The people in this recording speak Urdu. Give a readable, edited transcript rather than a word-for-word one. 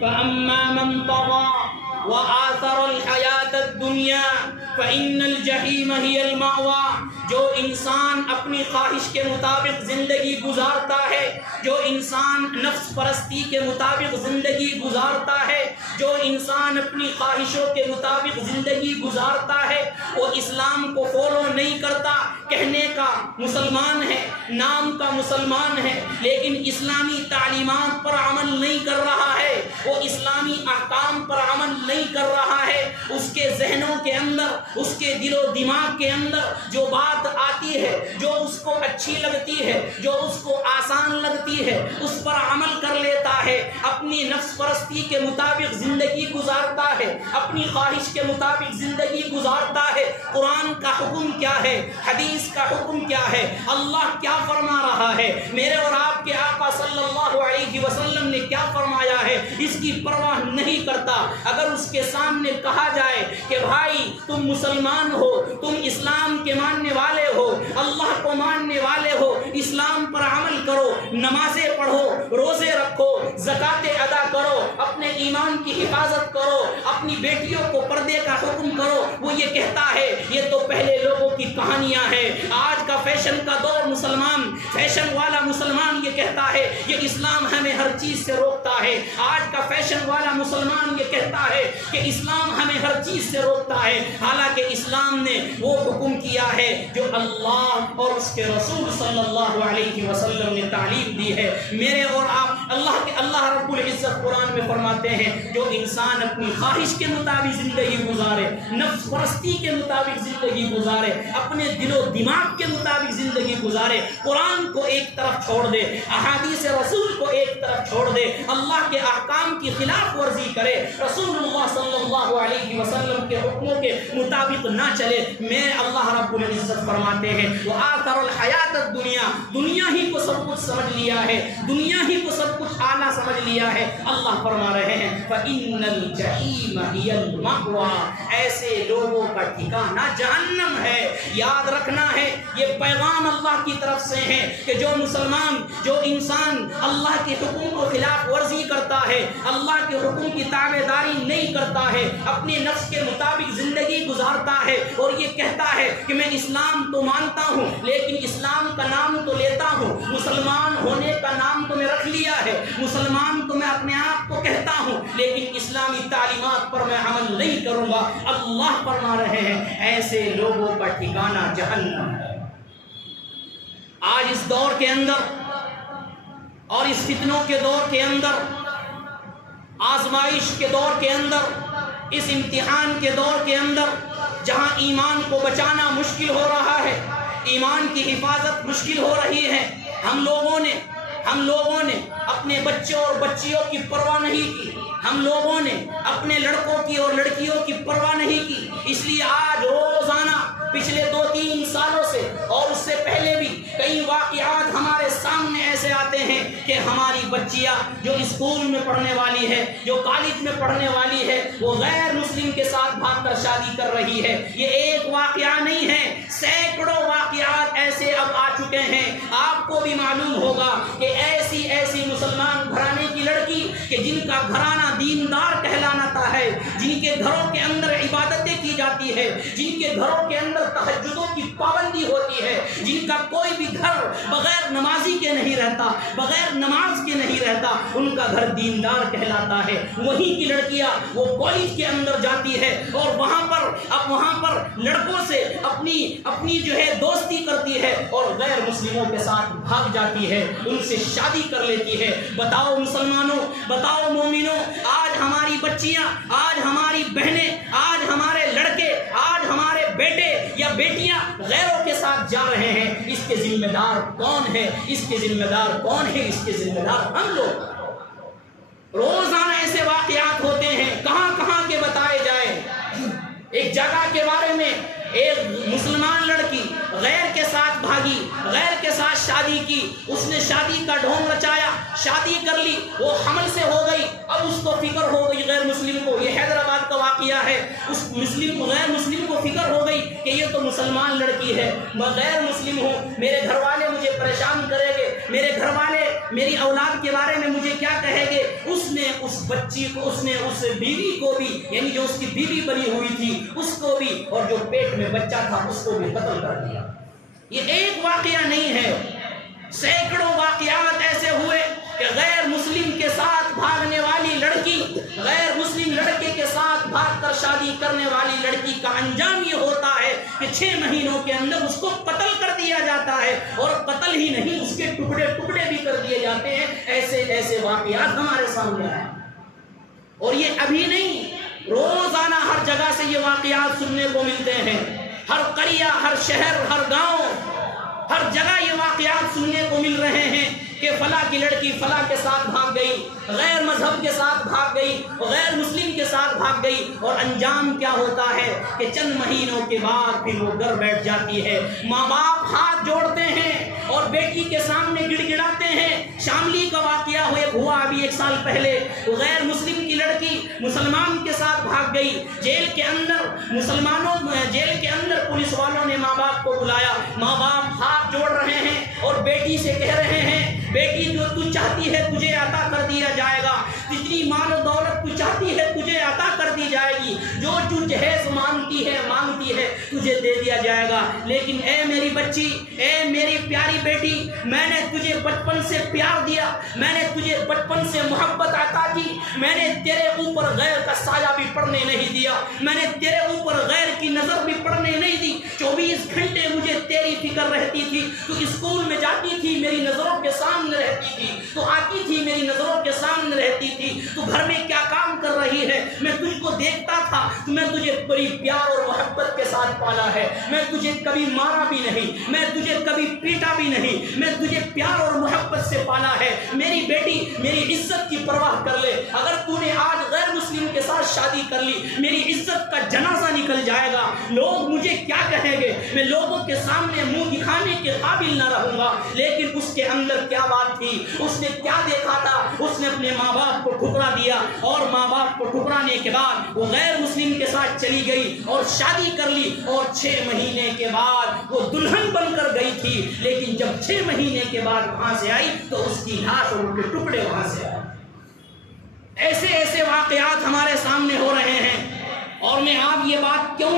فأما من طغى وآثر الحیات الدنیا فإن الجحیم هی المأوى. جو انسان اپنی خواہش کے مطابق زندگی گزارتا ہے، جو انسان نفس پرستی کے مطابق زندگی گزارتا ہے، جو انسان اپنی خواہشوں کے مطابق زندگی گزارتا ہے، وہ اسلام کو فالو نہیں کرتا. کہنے کا مسلمان ہے، نام کا مسلمان ہے، لیکن اسلامی تعلیمات پر عمل نہیں کر رہا ہے، وہ اسلامی احکام پر عمل نہیں کر رہا ہے. اس کے ذہنوں کے اندر، اس کے دل و دماغ کے اندر جو بات آتی ہے، جو اس کو اچھی لگتی ہے، جو اس کو آسان لگتی ہے، اس پر عمل کر لیتا ہے. اپنی نفس پرستی کے مطابق زندگی گزارتا ہے، اپنی خواہش کے مطابق زندگی گزارتا ہے. قرآن کا حکم کیا ہے؟ حدیث کا حکم کیا ہے؟ اللہ کیا فرما رہا ہے؟ میرے اور آپ کے آقا صلی اللہ علیہ وسلم نے کیا فرمایا ہے؟ اس کی پرواہ نہیں کرتا. اگر اس کے سامنے کہا جائے کہ بھائی تم مسلمان ہو، تم اسلام کے ماننے والے ہو، اللہ کو ماننے والے ہو، اسلام پر عمل کرو، نمازیں پڑھو، روزے رکھو، زکاتیں ادا کرو، اپنے ایمان کی حفاظت کرو، اپنی بیٹیوں کو پردے کا حکم کرو، وہ یہ کہتا ہے یہ تو پہلے لوگوں کی کہانیاں ہیں. آج کا فیشن کا دور مسلمان، فیشن والا مسلمان یہ کہتا ہے یہ اسلام ہمیں ہر چیز سے روکتا ہے. آج کا فیشن والا مسلمان یہ کہتا ہے کہ اسلام ہمیں ہر چیز سے روکتا ہے. حالانکہ اسلام نے وہ حکم کیا ہے جو اللہ اور اس کے رسول صلی اللہ علیہ وسلم نے تعلیم دی ہے. میرے اور آپ اللہ رب العزت قرآن میں فرماتے ہیں جو انسان اپنی خواہش کے مطابق زندگی گزارے، نفس پرستی کے مطابق زندگی گزارے، اپنے دل و دماغ کے مطابق زندگی گزارے، قرآن کو ایک طرف چھوڑ دے، احادیث رسول کو ایک طرف چھوڑ دے، اللہ کے احکام کی خلاف ورزی کرے، رسول اللہ صلی اللہ علیہ وسلم کے حکموں کے مطابق نہ چلے، میں اللہ رب العزت فرماتے ہیں وآثر الحیات الدنیا، دنیا ہی کو سب کچھ سمجھ لیا ہے، دنیا ہی کو سب کچھ اعلیٰ سمجھ لیا ہے. اللہ فرما رہے ہیں فإن الجحیم ہی المأوى، ایسے لوگوں کا ٹھکانہ جہنم ہے. یاد رکھنا ہے یہ پیغام اللہ کی طرف سے ہے کہ جو مسلمان، جو انسان اللہ کے حکم کو خلاف ورزی کرتا ہے، اللہ کے حکم کی تابع داری نہیں کرتا ہے، اپنے نفس کے مطابق زندگی گزارتا ہے اور یہ کہتا ہے کہ میں اسلام تو مانتا ہوں لیکن اسلام کا نام تو لیتا ہوں، مسلمان ہونے کا نام تو میں رکھ لیا ہے، مسلمان تو میں اپنے آپ کو کہتا ہوں لیکن اسلامی تعلیمات پر میں عمل نہیں کروں گا. اللہ فرما رہے ہیں ایسے لوگوں کا ٹھکانہ جہنم ہے. آج اس دور کے اندر اور اس فتنوں کے دور کے اندر، آزمائش کے دور کے اندر، اس امتحان کے دور کے اندر جہاں ایمان کو بچانا مشکل ہو رہا ہے، ایمان کی حفاظت مشکل ہو رہی ہے، ہم لوگوں نے اپنے بچوں اور بچیوں کی پرواہ نہیں کی، ہم لوگوں نے اپنے لڑکوں کی اور لڑکیوں کی پرواہ نہیں کی. اس لیے آج روزانہ پچھلے 2-3 سالوں سے اور اس سے پہلے بھی کئی واقعات ہمارے سامنے ایسے آتے ہیں کہ ہماری بچیاں جو اسکول میں پڑھنے والی ہے، جو کالج میں پڑھنے والی ہے، وہ غیر مسلم کے ساتھ بھاگ کر شادی کر رہی ہے. یہ ایک واقعہ نہیں ہے، سینکڑوں واقعات ایسے اب آ چکے ہیں. آپ کو بھی معلوم ہوگا کہ ایسی مسلمان گھرانے کی لڑکی کہ جن کا گھرانہ دیندار کہلاتا ہے، جن کے گھروں کے اندر عبادتیں کی جاتی ہے، جن کے گھروں کے اندر تہجدوں کی پابندی ہوتی ہے، جن کا کوئی بھی گھر بغیر نمازی کے نہیں رہتا، بغیر نماز کے نہیں رہتا، ان کا گھر دیندار کہلاتا ہے. وہیں کی لڑکیاں وہ کالج کے اندر جاتی ہے اور وہاں پر لڑکوں سے اپنی جو ہے دوستی کرتی ہے اور غیر مسلموں کے ساتھ بھاگ جاتی ہے، ان سے شادی کر لیتی ہے. بتاؤ مسلمانوں، بتاؤ مومنوں، آج ہماری بچیاں، آج ہماری بہنیں، آج ہمارے لڑکے، آج ہمارے بیٹے یا بیٹیاں غیروں کے ساتھ جا رہے ہیں. اس کے ذمہ دار کون ہے؟ اس کے ذمہ دار ہم لوگ. روزانہ ایسے واقعات ہوتے ہیں، کہاں کے بتائے جائیں. ایک جگہ کے بارے میں ایک مسلمان لڑکی غیر کے ساتھ بھاگی، غیر کے ساتھ شادی کی، اس نے شادی کا ڈھونگ رچایا، شادی کر لی، وہ حمل سے ہو گئی. اب اس کو فکر ہو گئی غیر مسلم کو، یہ حیدرآباد کا واقعہ ہے، اس غیر مسلم کو فکر ہو گئی کہ یہ تو مسلمان لڑکی ہے، میں غیر مسلم ہوں، میرے گھر والے مجھے پریشان کریں گے، میرے گھر والے میری اولاد کے بارے میں مجھے کیا کہے گے؟ اس نے اس بچی کو، اس نے اس بیوی کو بھی، یعنی جو اس کی بیوی بنی ہوئی تھی اس کو بھی، اور جو پیٹ میں بچہ تھا اس کو بھی قتل کر دیا۔ یہ ایک واقعہ نہیں ہے، سینکڑوں واقعات ایسے ہوئے کہ غیر مسلم کے ساتھ بھاگنے والی لڑکی، غیر مسلم لڑکے کے ساتھ بھاگ کر شادی کرنے والی لڑکی کا انجام یہ ہوتا ہے کہ 6 مہینوں کے اندر اس کو قتل کر دیا جاتا ہے، اور قتل ہی نہیں، اس کے ٹکڑے ٹکڑے بھی کر دیے جاتے ہیں۔ ایسے ایسے واقعات ہمارے سامنے آئے، اور یہ ابھی نہیں، روزانہ ہر جگہ سے یہ واقعات سننے کو ملتے ہیں۔ ہر قریہ، ہر شہر، ہر گاؤں، ہر جگہ یہ واقعات سننے کو مل رہے ہیں کہ فلاں کی لڑکی فلاں کے ساتھ بھاگ گئی، غیر مذہب کے ساتھ بھاگ گئی، غیر مسلم کے ساتھ بھاگ گئی، اور انجام کیا ہوتا ہے کہ چند مہینوں کے بعد پھر وہ گھر بیٹھ جاتی ہے۔ ماں باپ ہاتھ جوڑتے ہیں اور بیٹی کے سامنے گڑ گڑاتے ہیں۔ شاملی کا واقعہ ہوا ابھی 1 سال پہلے، غیر مسلم کی لڑکی مسلمان کے ساتھ بھاگ گئی، جیل کے اندر جیل کے اندر پولیس والوں نے ماں باپ کو بلایا، ماں باپ ہاتھ جوڑ رہے ہیں اور بیٹی سے کہہ رہے ہیں بیٹی جو تو چاہتی ہے تجھے عطا کر دیا جائے گا، جتنی مال و دولت تو چاہتی ہے تجھے عطا کر دی جائے گی، جو تو جہیز مانگتی ہے تجھے دے دیا جائے گا، لیکن اے میری بچی، اے میری پیاری بیٹی، میں نے تجھے بچپن سے پیار دیا، میں نے تجھے بچپن سے محبت عطا کی، میں نے تیرے اوپر غیر کا سایہ بھی پڑنے نہیں دیا، میں نے تیرے اوپر غیر کی نظر بھی پڑنے نہیں دی، 24 گھنٹے مجھے تیری فکر رہتی تھی، تو اسکول میں جاتی تھی میری نظروں کے سامنے رہتی تھی، تو آتی تھی میری نظروں کے سامنے رہتی تھی، تو گھر میں کیا کام کر رہی ہے میں تجھ کو دیکھتا تھا، تو میں تجھے بڑی پیار اور محبت کے ساتھ پالا ہے، میں تجھے کبھی مارا بھی نہیں، میں تجھے کبھی پیٹا بھی نہیں، میں تجھے پیار اور محبت سے پالا ہے۔ میری بیٹی، میری عزت کی پرواہ کر لے، اگر تو نے آج غیر مسلم کے ساتھ شادی کر لی، میری عزت کا جنازہ نکل جائے گا، لوگ مجھے کیا کہیں گے، میں لوگوں کے سامنے منہ دکھانے کے قابل نہ رہوں گا۔ لیکن اس کے اندر کیا بات تھی، اس نے کیا دیکھا تھا، اس نے اپنے ماں باپ کو ٹھکرا دیا، اور ماں باپ کو ٹھکرانے کے بعد وہ غیر مسلم کے ساتھ چلی گئی اور شادی کر لی، اور 6 مہینے کے بعد وہ دلہن بن کر گئی تھی، لیکن جب 6 مہینے کے بعد وہاں سے آئی تو اس کی لاش اور ان کے ٹکڑے وہاں سے آئے۔ ایسے ایسے واقعات ہمارے سامنے ہو رہے ہیں، اور میں آپ یہ بات کیوں